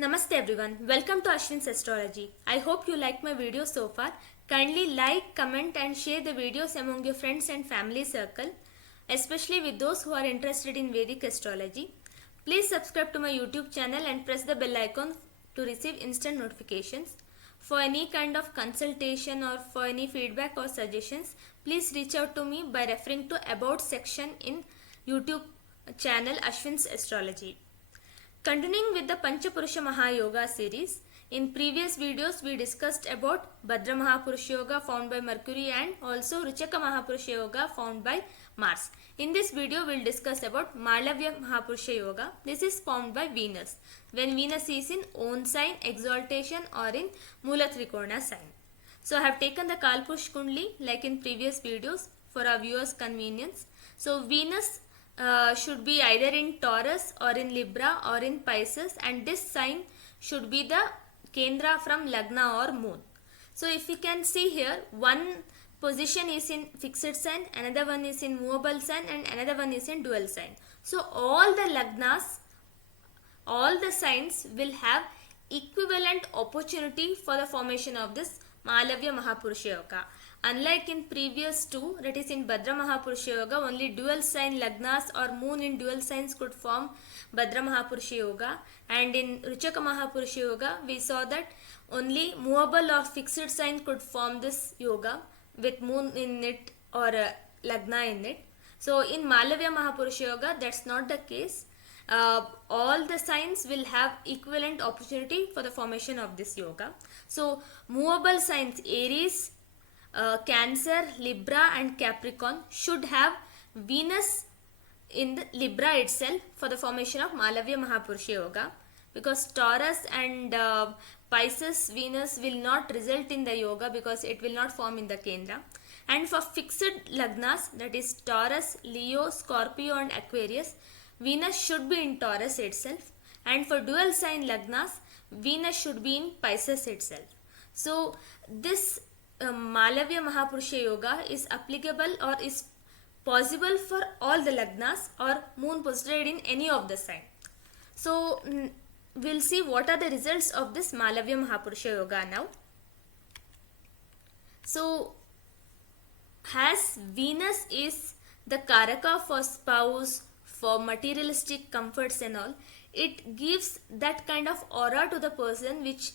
Namaste everyone, welcome to Ashwin's Astrology. I hope you like my video so far. Kindly like, comment and share the videos among your friends and family circle, especially with those who are interested in Vedic astrology. Please subscribe to my YouTube channel and press the bell icon to receive instant notifications. For any kind of consultation or for any feedback or suggestions, please reach out to me by referring to About section in YouTube channel Ashwin's Astrology. Continuing with the Panchapurusha Mahayoga series, in previous videos we discussed about Bhadra Mahapurusha Yoga found by Mercury and also Ruchaka Mahapurusha Yoga found by Mars. In this video we will discuss about Malavya Mahapurusha Yoga. This is found by Venus, when Venus is in own sign, exaltation or in Mula Trikona sign. So I have taken the Kalpurush Kundli like in previous videos for our viewers' convenience. So Venus should be either in Taurus or in Libra or in Pisces, and this sign should be the Kendra from Lagna or Moon. So if you can see here, one position is in fixed sign, another one is in movable sign and another one is in dual sign. So all the Lagnas, all the signs will have equivalent opportunity for the formation of this Malavya Mahapurusha Yoga. Unlike in previous two, that is in Bhadra Mahapurusha Yoga, only dual sign Lagnas or moon in dual signs could form Bhadra Mahapurusha Yoga, and in Ruchaka Mahapurusha Yoga we saw that only movable or fixed sign could form this yoga with moon in it or Lagna in it. So in Malavya Mahapurusha Yoga that's not the case. All the signs will have equivalent opportunity for the formation of this yoga. So movable signs Aries, Cancer, Libra and Capricorn should have Venus in the Libra itself for the formation of Malavya Mahapurusha Yoga, because Taurus and Pisces Venus will not result in the yoga because it will not form in the Kendra. And for fixed Lagnas, that is Taurus, Leo, Scorpio and Aquarius, Venus should be in Taurus itself, and for dual sign Lagnas, Venus should be in Pisces itself. So this Malavya Mahapurusha Yoga is applicable or is possible for all the Lagnas or moon posited in any of the sign. So we'll see what are the results of this Malavya Mahapurusha Yoga now. So as Venus is the Karaka for spouse, for materialistic comforts and all, it gives that kind of aura to the person which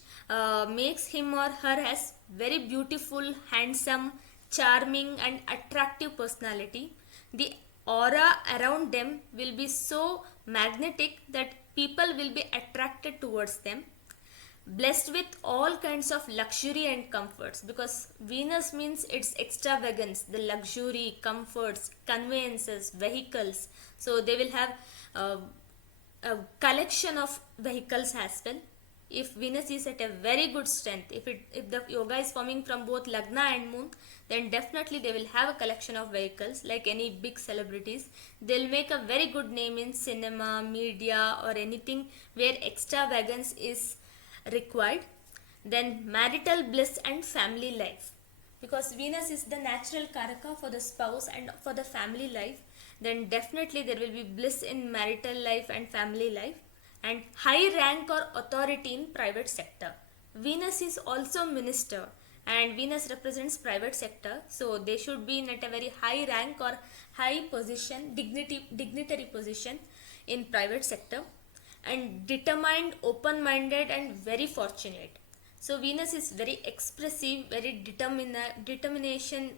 makes him or her as very beautiful, handsome, charming and attractive personality. The aura around them will be so magnetic that people will be attracted towards them. Blessed with all kinds of luxury and comforts, because Venus means its extravagance, the luxury, comforts, conveyances, vehicles. So they will have a collection of vehicles as well. If Venus is at a very good strength, if the yoga is forming from both Lagna and Moon, then definitely they will have a collection of vehicles like any big celebrities. They'll make a very good name in cinema, media or anything where extravagance is required. Then marital bliss and family life, because Venus is the natural karaka for the spouse and for the family life, then definitely there will be bliss in marital life and family life. And high rank or authority in private sector. Venus is also minister and Venus represents private sector, so they should be in at a very high rank or high position, dignitary position in private sector, and determined, open-minded and very fortunate. So Venus is very expressive, very determination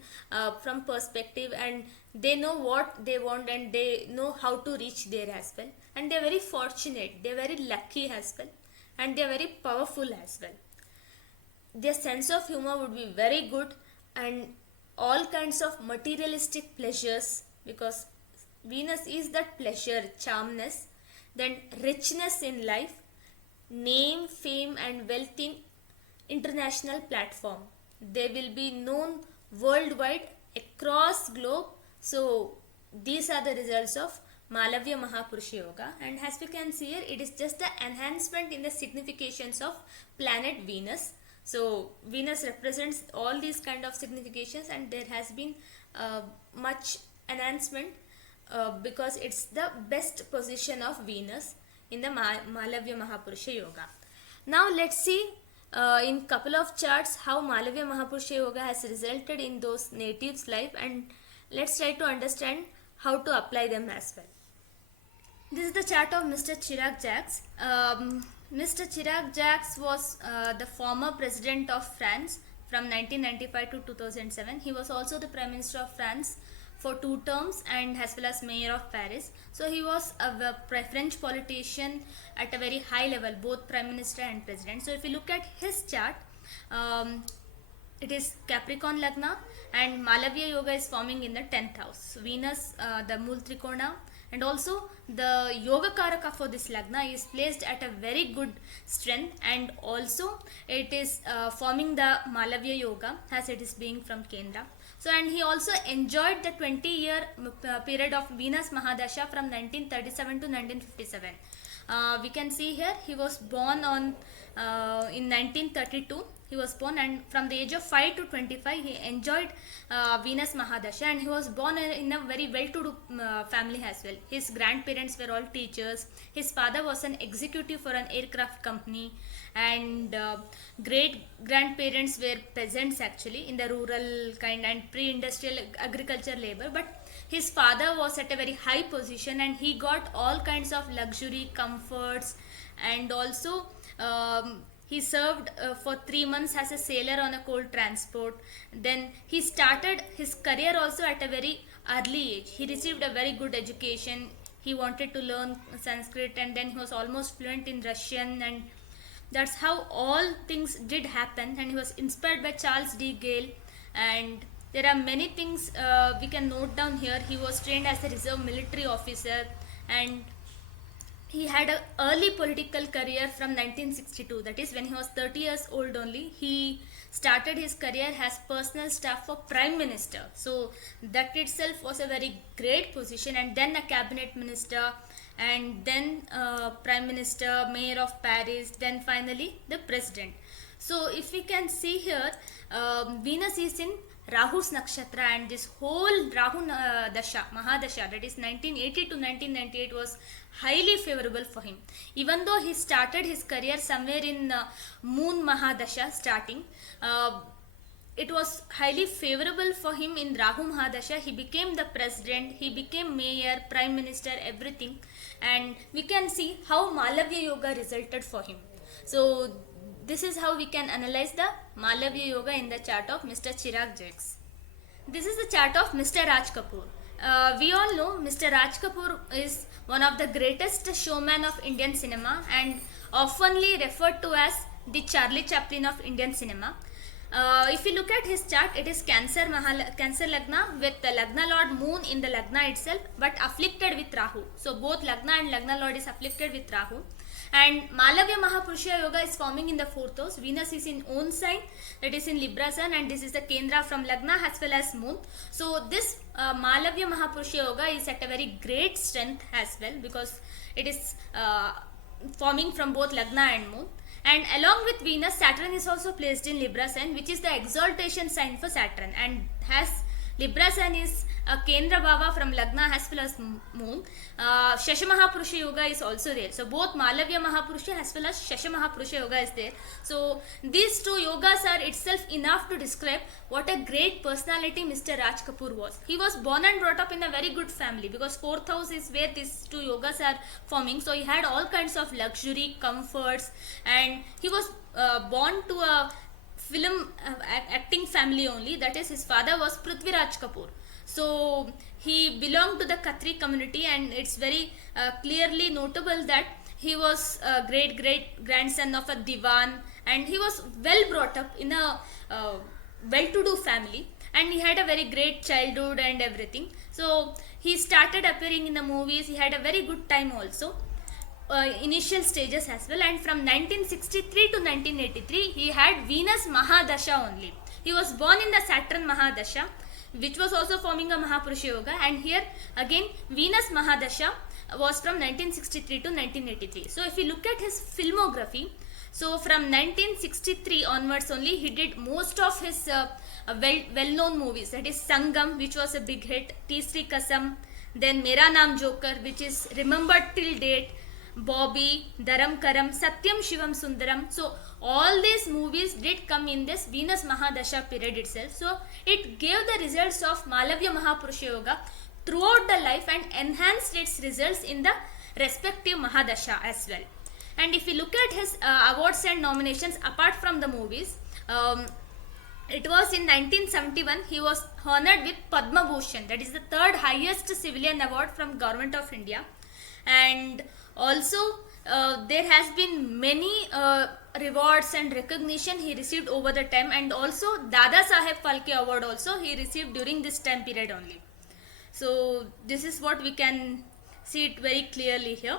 from perspective, and they know what they want and they know how to reach there as well. And they are very fortunate, they are very lucky as well, and they are very powerful as well. Their sense of humor would be very good, and all kinds of materialistic pleasures, because Venus is that pleasure, charmness, then richness in life, name, fame and wealth in international platform. They will be known worldwide across globe. So these are the results of Malavya Mahapurusha Yoga, and as we can see here, it is just the enhancement in the significations of planet Venus. So Venus represents all these kind of significations, and there has been much enhancement because it's the best position of Venus in the Malavya Mahapurusha Yoga. Now let's see in couple of charts how Malavya Mahapurusha Yoga has resulted in those natives' life, and let's try to understand how to apply them as well. This is the chart of Mr. Chirag Jacques. Mr. Chirag Jacques was the former president of France from 1995 to 2007. He was also the Prime Minister of France for 2 terms and as well as Mayor of Paris. So he was a French politician at a very high level, both Prime Minister and President. So if you look at his chart, it is Capricorn Lagna, and Malavya Yoga is forming in the 10th house. Venus, the Mool Trikona, and also the Yoga Karaka for this Lagna is placed at a very good strength, and also it is forming the Malavya Yoga as it is being from Kendra. So, and he also enjoyed the 20-year period of Venus Mahadasha from 1937 to 1957. We can see here he was born on in 1932. He was born, and from the age of 5 to 25 he enjoyed Venus Mahadasha, and he was born in a very well-to-do family as well. His grandparents were all teachers. His father was an executive for an aircraft company, and great grandparents were peasants actually in the rural kind and pre-industrial agriculture labor, but his father was at a very high position and he got all kinds of luxury comforts, and also he served for 3 months as a sailor on a coal transport. Then he started his career also at a very early age. He received a very good education. He wanted to learn Sanskrit, and then he was almost fluent in Russian, and that's how all things did happen. And he was inspired by Charles de Gaulle, and there are many things we can note down here. He was trained as a reserve military officer, and he had an early political career from 1962, that is when he was 30 years old only. He started his career as personal staff for Prime Minister. So that itself was a very great position, and then a cabinet minister, and then Prime Minister, Mayor of Paris, then finally the President. So if we can see here, Venus is in Rahu's Nakshatra, and this whole Rahu Dasha, Mahadasha, that is 1980 to 1998 was highly favorable for him. Even though he started his career somewhere in Moon Mahadasha starting, it was highly favorable for him in Rahu Mahadasha. He became the president, he became mayor, prime minister, everything, and we can see how Malavya Yoga resulted for him. So this is how we can analyze the Malavya Yoga in the chart of Mr. Chirag Jacques. This is the chart of Mr. Raj Kapoor. We all know Mr. Raj Kapoor is one of the greatest showman of Indian cinema and oftenly referred to as the Charlie Chaplin of Indian cinema. If you look at his chart, it is Cancer Lagna with the Lagna Lord Moon in the Lagna itself, but afflicted with Rahu. So both Lagna and Lagna Lord is afflicted with Rahu. And Malavya Mahapurusha Yoga is forming in the 4th house. Venus is in own sign, that is in Libra Sun, and this is the Kendra from Lagna as well as Moon. So this Malavya Mahapurusha Yoga is at a very great strength as well, because it is forming from both Lagna and Moon. And along with Venus, Saturn is also placed in Libra Sun, which is the exaltation sign for Saturn, and has Libra Sun is Kendra Bhava from Lagna as well as Moon. Shasha Mahapurusha Yoga is also there. So both Malavya Mahapurusha as well as Shasha Mahapurusha Yoga is there. So these two yogas are itself enough to describe what a great personality Mr. Raj Kapoor was. He was born and brought up in a very good family, because 4th house is where these two yogas are forming. So he had all kinds of luxury, comforts, and he was born to a film acting family only. That is, his father was Prithviraj Kapoor. So he belonged to the Khatri community, and it's very clearly notable that he was a great grandson of a Diwan, and he was well brought up in a well-to-do family, and he had a very great childhood and everything. So he started appearing in the movies. He had a very good time also. Initial stages as well, and from 1963 to 1983 he had Venus Mahadasha only. He was born in the Saturn Mahadasha, which was also forming a Mahapurusha Yoga, and here again Venus Mahadasha was from 1963 to 1983. So if you look at his filmography, so from 1963 onwards only he did most of his well-known movies, that is Sangam, which was a big hit, Teesri Kasam, then Mera Naam Joker, which is remembered till date, Bobby, Dharam Karam, Satyam Shivam Sundaram. So all these movies did come in this Venus Mahadasha period itself. So it gave the results of Malavya Mahapurusha Yoga throughout the life and enhanced its results in the respective Mahadasha as well. And if you look at his awards and nominations apart from the movies, it was in 1971 he was honored with Padma Bhushan, that is the third highest civilian award from Government of India. And also there has been many rewards and recognition he received over the time, and also Dada Saheb Phalke award also he received during this time period only. So this is what we can see it very clearly here.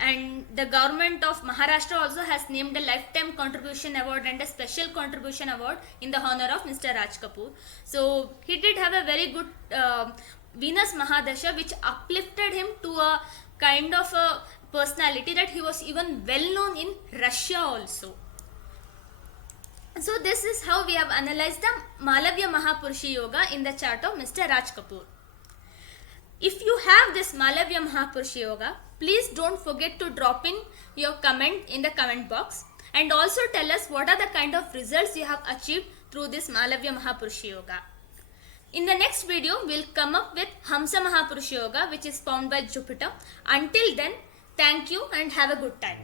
And the government of Maharashtra also has named a lifetime contribution award and a special contribution award in the honor of Mr. Raj Kapoor. So he did have a very good Venus Mahadasha, which uplifted him to a kind of a personality that he was even well known in Russia also. So this is how we have analyzed the Malavya Mahapurusha Yoga in the chart of Mr. Raj Kapoor. If you have this Malavya Mahapurusha Yoga, please don't forget to drop in your comment in the comment box, and also tell us what are the kind of results you have achieved through this Malavya Mahapurusha Yoga. In the next video, we'll come up with Hamsa Mahapurusha Yoga, which is found by Jupiter. Until then, thank you and have a good time.